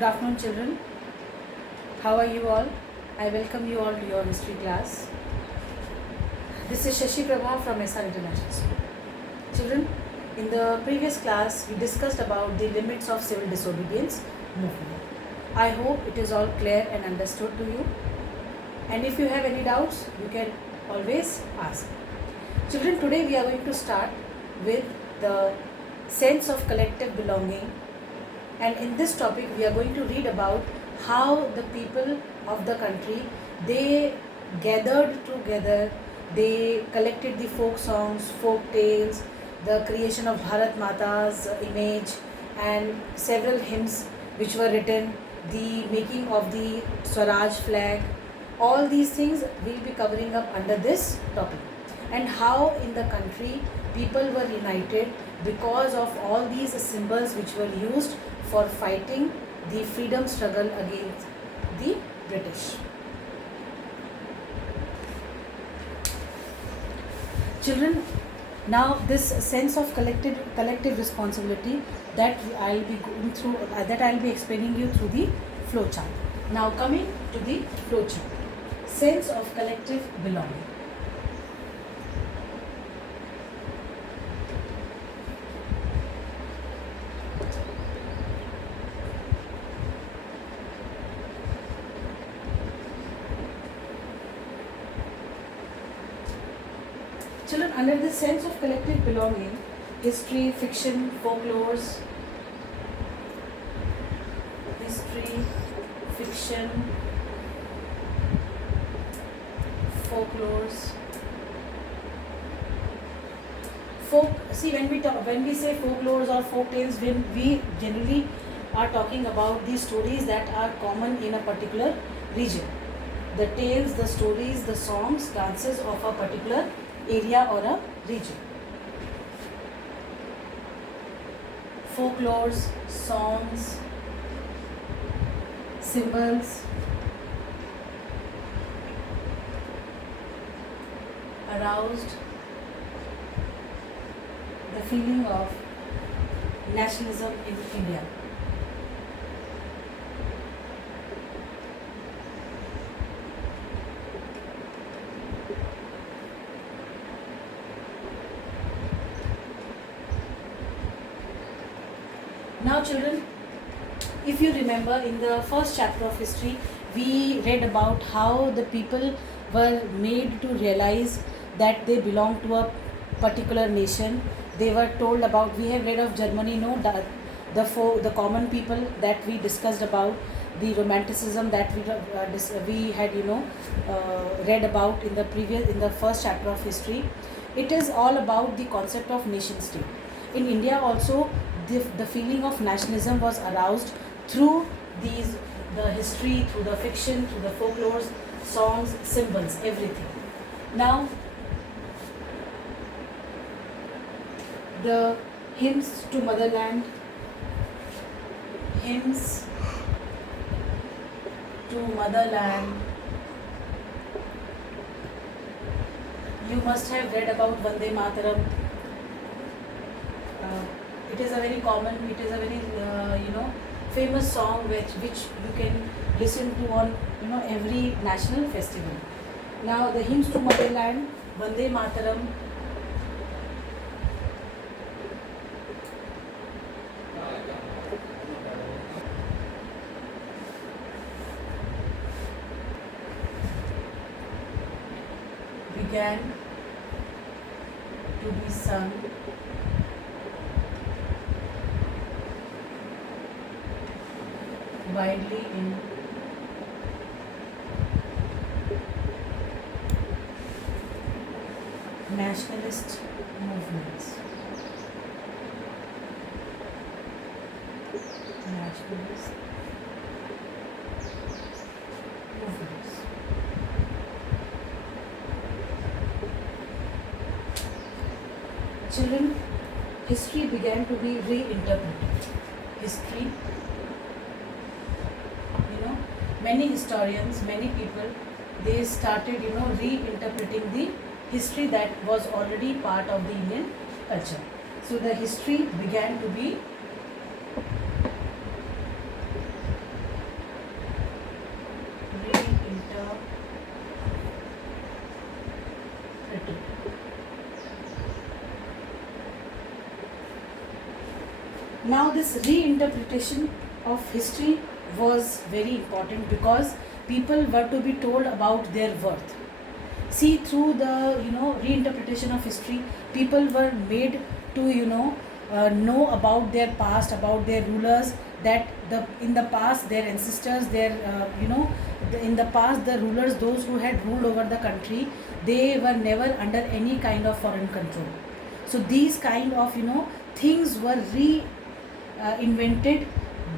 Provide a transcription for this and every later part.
Good afternoon, children. How are you all? I welcome you all to your history class. This is Shashi Prabha from SR International School. Children, in the previous class, we discussed about the limits of civil disobedience movement. I hope it is all clear and understood to you. And if you have any doubts, you can always ask. Children, today we are going to start with the sense of collective belonging. And in this topic, we are going to read about how the people of the country, they gathered together, they collected the folk songs, folk tales, the creation of Bharat Mata's image, and several hymns which were written, the making of the Swaraj flag. All these things we'll be covering up under this topic. And how in the country people were united because of all these symbols which were used for fighting the freedom struggle against the British. Children, now this sense of collective responsibility that I'll be going through, that I'll be explaining you through the flow chart. Now coming to the flow chart, sense of collective belonging. Children, under this sense of collective belonging, history, fiction, folklores, history, fiction, folklores, when we say folklores or folk tales, when we generally are talking about the stories that are common in a particular region. The tales, the stories, the songs, dances of a particular area or a region. Folklores, songs, symbols, aroused the feeling of nationalism in India. Now children, if you remember in the first chapter of history, we read about how the people were made to realize that they belong to a particular nation. They were told about, we have read of Germany, no, the common people that we discussed about, the romanticism that we had read about in the first chapter of history. It is all about the concept of nation state. In India also, the feeling of nationalism was aroused through the history, through the fiction, through the folklores, songs, symbols, everything. Now, the hymns to motherland, hymns to motherland. You must have read about Vande Mataram. It is a very common, it is a very famous song which you can listen to on every national festival. Now the hymns to motherland, Vande Mataram, began to be sung widely in nationalist movements. Nationalist movements. Children, history began to be reinterpreted. History, many historians, many people, they started reinterpreting the history that was already part of the Indian culture. So the history began to be Now this reinterpretation of history was very important because people were to be told about their worth. See, through the reinterpretation of history, people were made to know about their past, about their rulers, that in the past their ancestors, their in the past the rulers, those who had ruled over the country, they were never under any kind of foreign control. So these kind of things were invented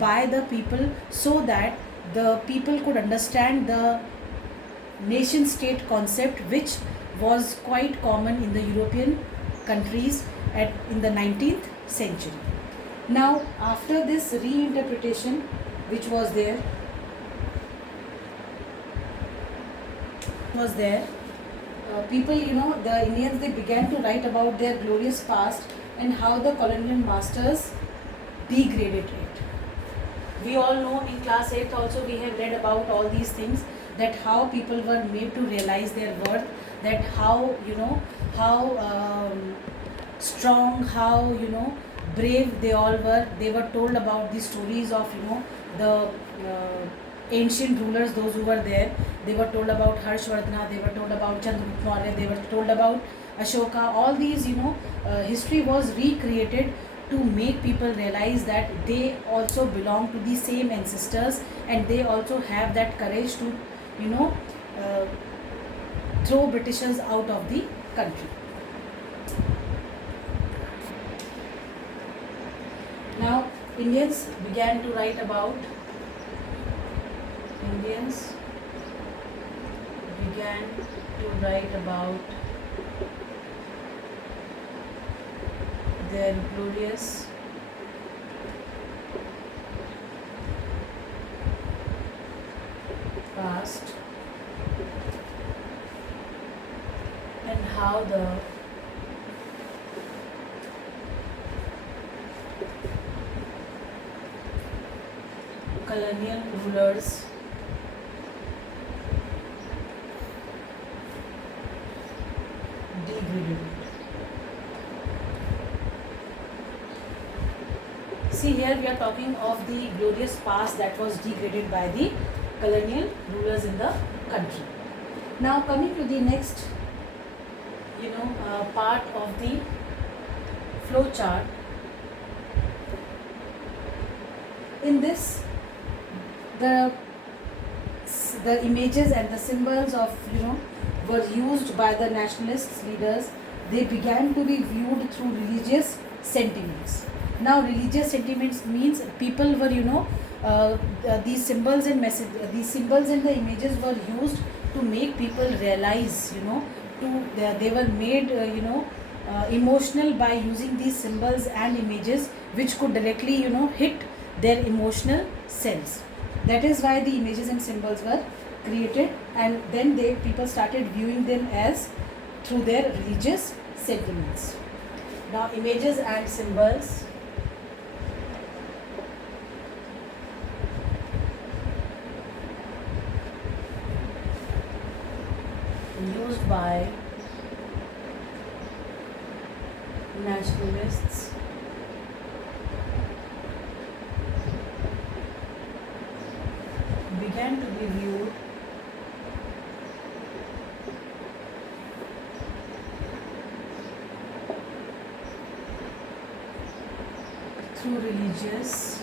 by the people, so that the people could understand the nation state concept, which was quite common in the European countries in the 19th century. Now after this reinterpretation which was there, people, the Indians, they began to write about their glorious past and how the colonial masters degraded it. We all know in class 8 also we have read about all these things, that how people were made to realize their worth, that how strong, how brave they all were. They were told about the stories of the ancient rulers, those who were there. They were told about Harshvardhana, they were told about Chandragupta Maurya, they were told about Ashoka. All these history was recreated to make people realize that they also belong to the same ancestors, and they also have that courage to throw Britishers out of the country. Now Indians began to write about their glorious past and how the colonial rulers degraded it. See, here we are talking of the glorious past that was degraded by the colonial rulers in the country. Now coming to the next part of the flow chart. In this, the images and the symbols of were used by the nationalist leaders. They began to be viewed through religious sentiments. Now religious sentiments means people were these symbols and these symbols and the images were used to make people realize they were made emotional by using these symbols and images, which could directly hit their emotional sense. That is why the images and symbols were created, and then people started viewing them as through their religious sentiments. Now images and symbols used by nationalists began to be viewed through religious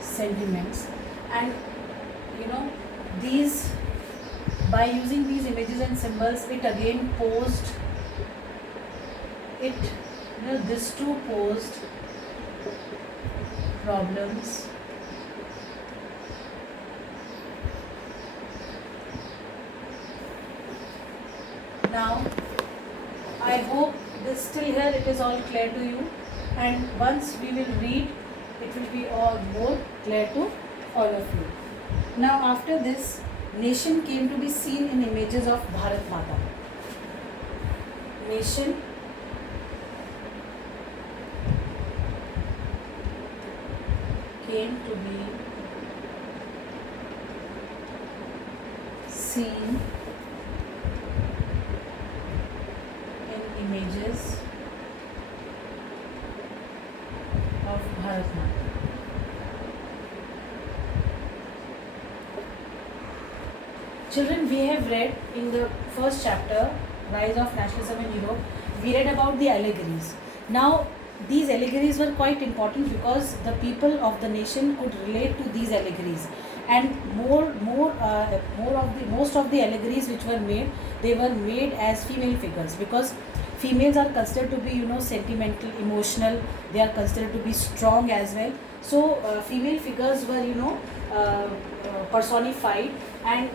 sentiments, and these, by using these images and symbols, it again posed this too posed problems now. I hope this till here it is all clear to you, and once we will read, it will be all more clear to all of you. Now after this, nation came to be seen in images of Bharat Mata. Nation came to be seen in images of Bharat Mata. Children, we have read in the first chapter, Rise of Nationalism in Europe, we read about the allegories. Now, these allegories were quite important because the people of the nation could relate to these allegories, and most of the allegories which were made, they were made as female figures, because females are considered to be sentimental, emotional. They are considered to be strong as well. So female figures were personified, and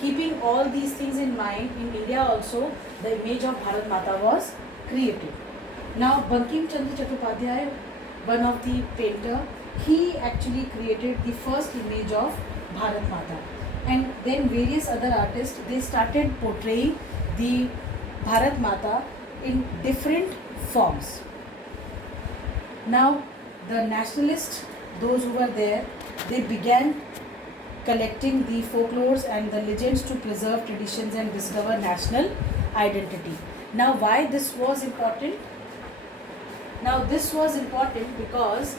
keeping all these things in mind, in India also the image of Bharat Mata was created. Now Bankim Chandra Chattopadhyay, one of the painter, he actually created the first image of Bharat Mata, and then various other artists, they started portraying the Bharat Mata in different forms. Now the nationalists, those who were there, they began collecting the folklores and the legends to preserve traditions and discover national identity. Now why this was important? Now this was important because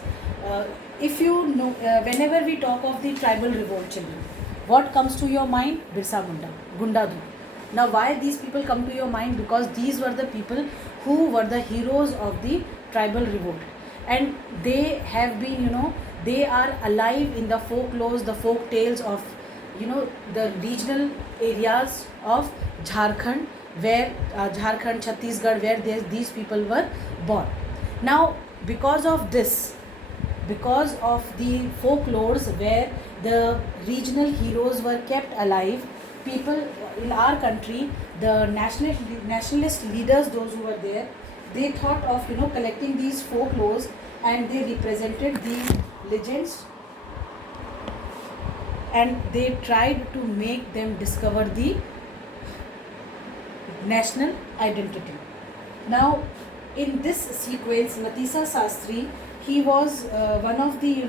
if you know, whenever we talk of the tribal revolt, children, what comes to your mind? Birsa Munda, Gundadu. Now why these people come to your mind? Because these were the people who were the heroes of the tribal revolt, and they have been, they are alive in the folklores, the folk tales of the regional areas of Jharkhand, where Jharkhand, Chhattisgarh, where these people were born. Now because of this, because of the folklores where the regional heroes were kept alive, people in our country, the nationalist leaders, those who were there, they thought of collecting these folklores, and they represented the legends, and they tried to make them discover the national identity. Now in this sequence, Natisa Sastry, he was one of the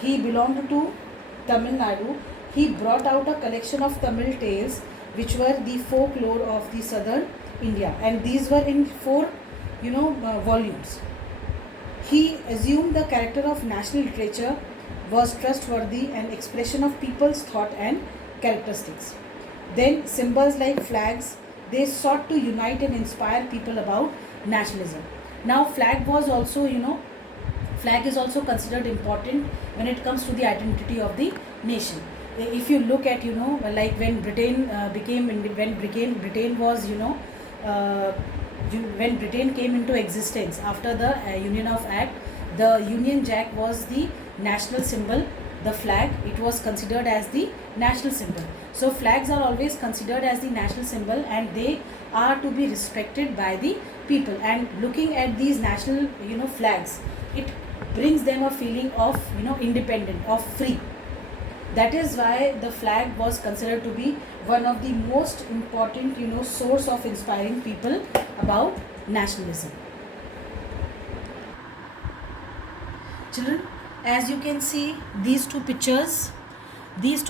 he belonged to Tamil Nadu. He brought out a collection of Tamil tales which were the folklore of the southern India, and these were in 4 volumes. He assumed the character of national literature was trustworthy and expression of people's thought and characteristics. Then symbols like flags, they sought to unite and inspire people about nationalism. Now flag was also, flag is also considered important when it comes to the identity of the nation. If you look at, like when Britain Britain was, when Britain came into existence after the Union of Act, the Union Jack was the national symbol. The flag, it was considered as the national symbol. So flags are always considered as the national symbol, and they are to be respected by the people. And looking at these national flags, it brings them a feeling of independent, of free. That is why the flag was considered to be one of the most important source of inspiring people about nationalism. Children, as you can see, these two pictures, they have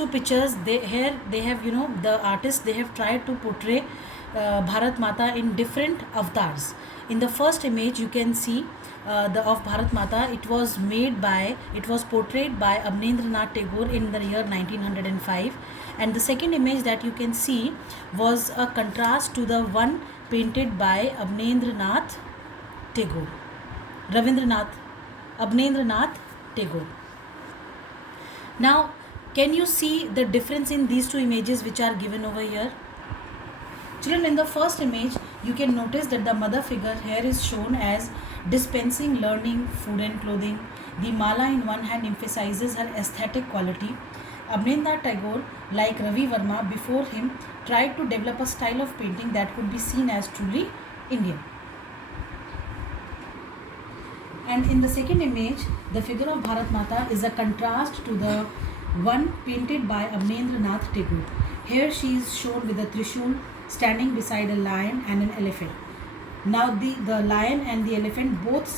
the artists, they have tried to portray Bharat Mata in different avatars. In the first image you can see of Bharat Mata, it was portrayed by Abnendranath Tagore in the year 1905, and the second image that you can see was a contrast to the one painted by Abnendranath Tagore, Abnendranath Tagore. Now can you see the difference in these two images which are given over here? Children, in the first image you can notice that the mother figure here is shown as dispensing learning, food and clothing. The mala in one hand emphasizes her aesthetic quality. Abnendranath Tagore, like Ravi Verma before him, tried to develop a style of painting that could be seen as truly Indian. And in the second image, the figure of Bharat Mata is a contrast to the one painted by Abnendranath Tagore. Here she is shown with a trishul, standing beside a lion and an elephant. Now the lion and the elephant both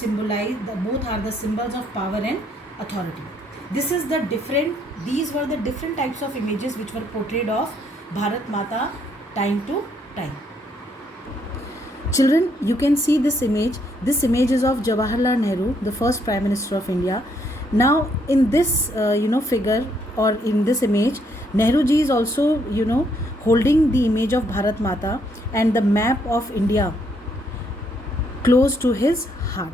are the symbols of power and authority. These were the different types of images which were portrayed of Bharat Mata time to time. Children, you can see this image. This image is of Jawaharlal Nehru, the first Prime Minister of India. Now, in this, figure, or in this image, Nehru ji is also, holding the image of Bharat Mata and the map of India close to his heart.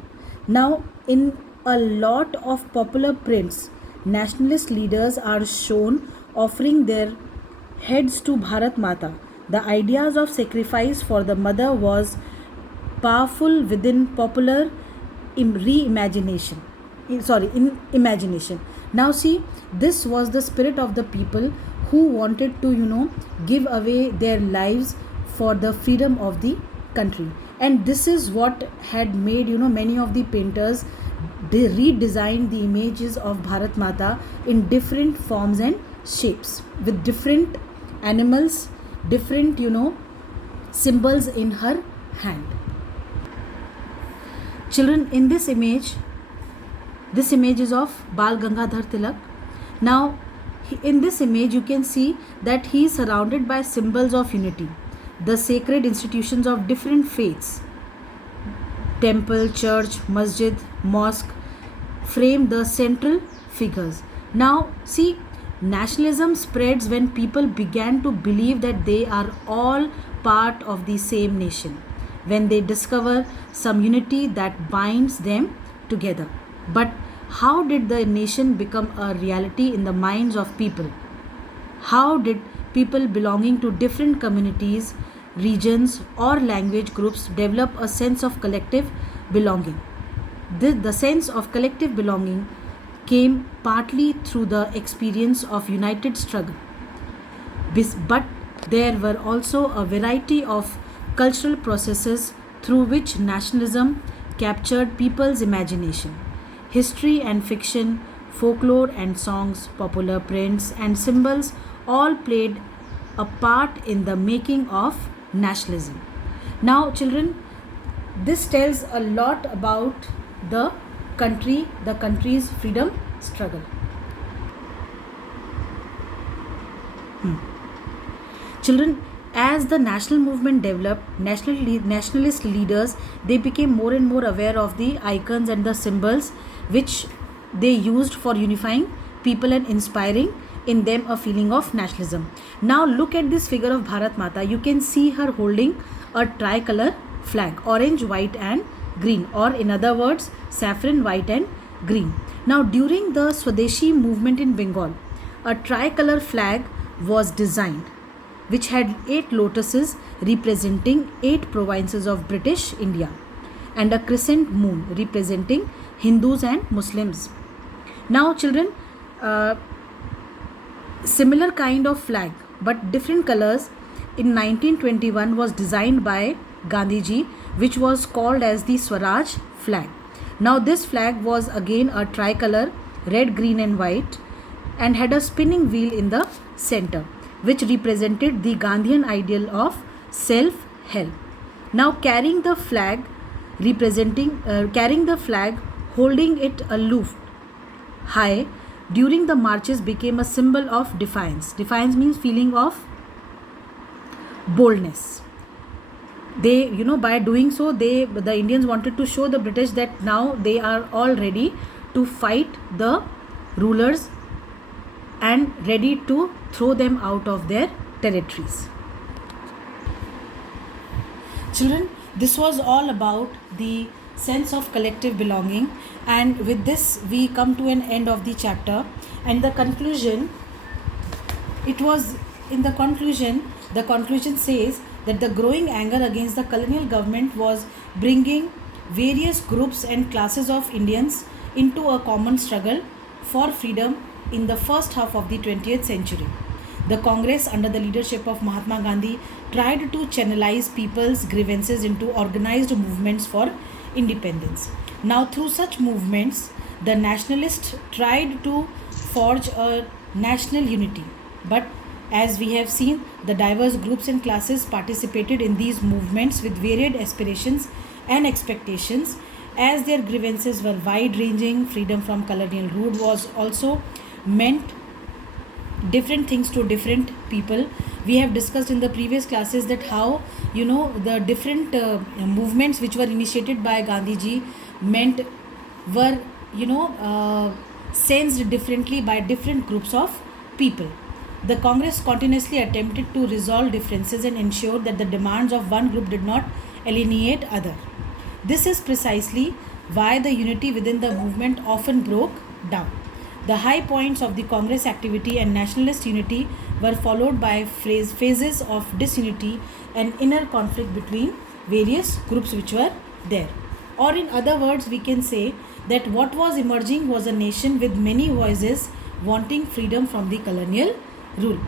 Now, in a lot of popular prints, nationalist leaders are shown offering their heads to Bharat Mata. The ideas of sacrifice for the mother was powerful within popular imagination. Now see, this was the spirit of the people who wanted to, give away their lives for the freedom of the country. And this is what had made, many of the painters, they redesigned the images of Bharat Mata in different forms and shapes, with different animals, different, symbols in her hand. Children, in this image is of Bal Gangadhar Tilak. Now, in this image, you can see that he is surrounded by symbols of unity, the sacred institutions of different faiths. Temple, church, masjid, mosque frame the central figures. Now, see, nationalism spreads when people began to believe that they are all part of the same nation, when they discover some unity that binds them together. But how did the nation become a reality in the minds of people? How did people belonging to different communities, regions, or language groups develop a sense of collective belonging? The sense of collective belonging came partly through the experience of united struggle. But there were also a variety of cultural processes through which nationalism captured people's imagination. History and fiction, folklore and songs, popular prints and symbols all played a part in the making of nationalism. Now, children, this tells a lot about the country's freedom struggle. Children, as the national movement developed, nationalist leaders, they became more and more aware of the icons and the symbols which they used for unifying people and inspiring in them a feeling of nationalism. Now look at this figure of Bharat Mata. You can see her holding a tricolor flag, orange, white and green, or in other words, saffron, white and green. Now during the Swadeshi movement in Bengal, a tricolor flag was designed which had 8 lotuses representing 8 provinces of British India and a crescent moon representing Hindus and Muslims. Now children, similar kind of flag but different colors in 1921 was designed by Gandhiji, which was called as the Swaraj flag. Now this flag was again a tricolor, red, green and white, and had a spinning wheel in the center, which represented the Gandhian ideal of self-help. Now carrying the flag, holding it aloof high during the marches became a symbol of defiance. Defiance means feeling of boldness. They, by doing so, the Indians wanted to show the British that now they are all ready to fight the rulers and ready to throw them out of their territories. Children, this was all about the sense of collective belonging, and with this we come to an end of the chapter. And the conclusion says that the growing anger against the colonial government was bringing various groups and classes of Indians into a common struggle for freedom in the first half of the 20th century. The Congress, under the leadership of Mahatma Gandhi, tried to channelize people's grievances into organized movements for independence. Now, through such movements, the nationalists tried to forge a national unity. But as we have seen, the diverse groups and classes participated in these movements with varied aspirations and expectations, As their grievances were wide ranging, freedom from colonial rule was also meant different things to different people. We have discussed in the previous classes that how the different movements which were initiated by Gandhiji meant were sensed differently by different groups of people. The Congress continuously attempted to resolve differences and ensure that the demands of one group did not alienate other. This is precisely why the unity within the movement often broke down. The high points of the Congress activity and nationalist unity were followed by phases of disunity and inner conflict between various groups which were there. Or, in other words, we can say that what was emerging was a nation with many voices wanting freedom from the colonial rule.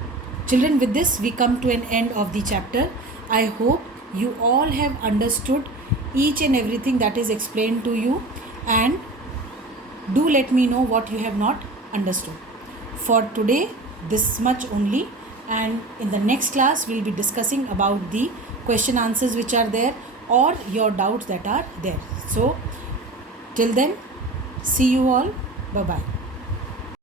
Children, with this, we come to an end of the chapter. I hope you all have understood each and everything that is explained to you, and do let me know what you have not understood. For today, this much only, and in the next class we'll be discussing about the question answers which are there or your doubts that are there. So till then, see you all. Bye bye.